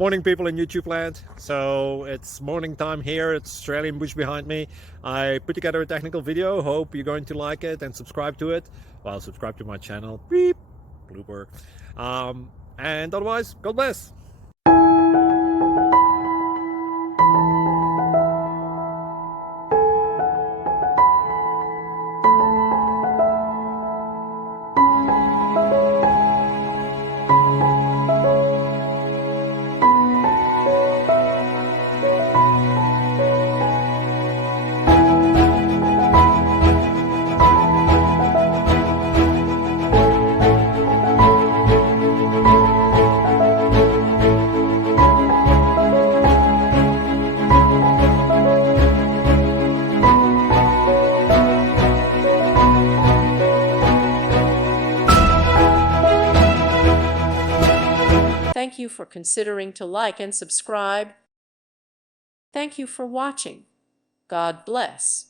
Morning, people in YouTube land. So it's morning time here. It's Australian bush behind me. I put together a technical video. Hope you're going to like it and subscribe to it. Well, subscribe to my channel. Beep. Blooper. And otherwise, God bless. Thank you for considering to like and subscribe. Thank you for watching. God bless.